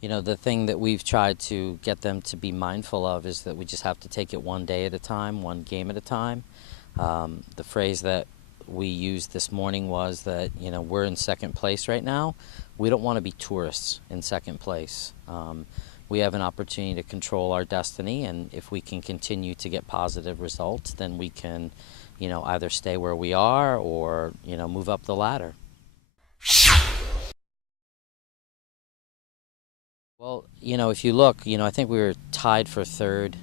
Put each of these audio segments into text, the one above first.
You know, the thing that we've tried to get them to be mindful of is that we just have to take it one day at a time, one game at a time. The phrase that we used this morning was that, we're in second place right now. We don't want to be tourists in second place. We have an opportunity to control our destiny, and if we can continue to get positive results, then we can, either stay where we are or, move up the ladder. Well, if you look, I think we were tied for third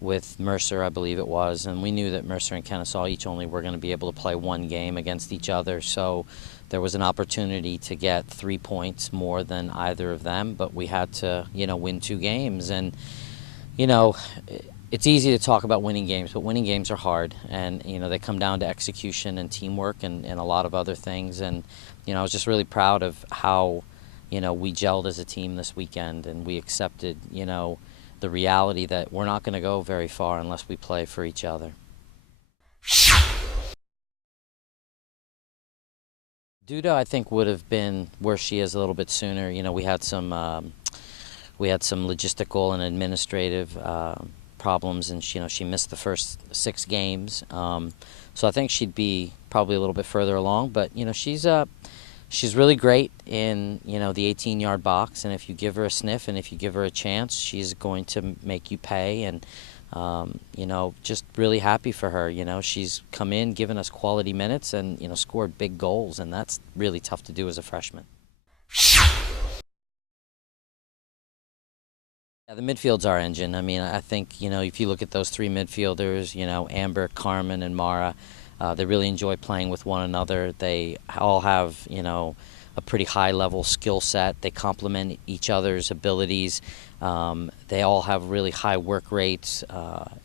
with Mercer, I believe it was, and we knew that Mercer and Kennesaw each only were going to be able to play one game against each other, so there was an opportunity to get 3 points more than either of them, but we had to, win two games, and, you know, it's easy to talk about winning games, but winning games are hard, and, they come down to execution and teamwork and a lot of other things, and, I was just really proud of how we gelled as a team this weekend, and we accepted, the reality that we're not going to go very far unless we play for each other. Duda, I think, would have been where she is a little bit sooner. We had some logistical and administrative problems, and she missed the first 6 games. So I think she'd be probably a little bit further along. But she's really great in the 18-yard box, and if you give her a sniff and if you give her a chance, she's going to make you pay. And just really happy for her. She's come in, given us quality minutes, and scored big goals, and that's really tough to do as a freshman. Yeah, the midfield's our engine. I mean, I think, if you look at those three midfielders, Amber, Carmen, and Mara, they really enjoy playing with one another. They all have, a pretty high-level skill set. They complement each other's abilities. They all have really high work rates,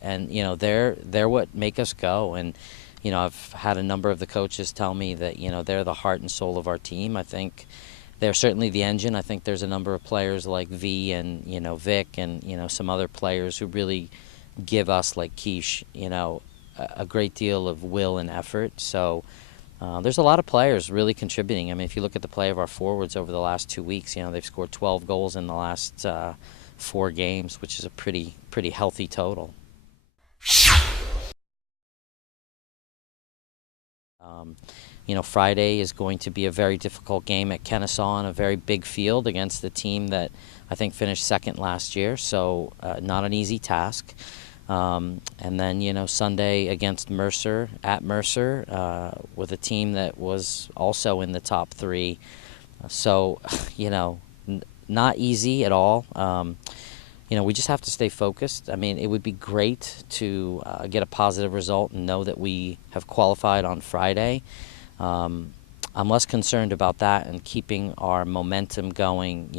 and, they're what make us go. And, I've had a number of the coaches tell me that, they're the heart and soul of our team. I think they're certainly the engine. I think there's a number of players like V and, Vic and, some other players who really give us, like Keish, a great deal of will and effort. So there's a lot of players really contributing. I mean, if you look at the play of our forwards over the last 2 weeks, they've scored 12 goals in the last 4 games, which is a pretty healthy total. Friday is going to be a very difficult game at Kennesaw on a very big field against the team that I think finished second last year, so not an easy task. And then, Sunday against Mercer, at Mercer, with a team that was also in the top 3. So, not easy at all. We just have to stay focused. I mean, it would be great to get a positive result and know that we have qualified on Friday. I'm less concerned about that and keeping our momentum going.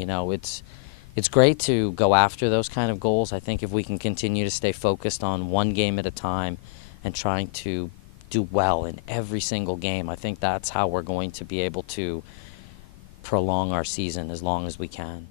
It's great to go after those kind of goals. I think if we can continue to stay focused on one game at a time and trying to do well in every single game, I think that's how we're going to be able to prolong our season as long as we can.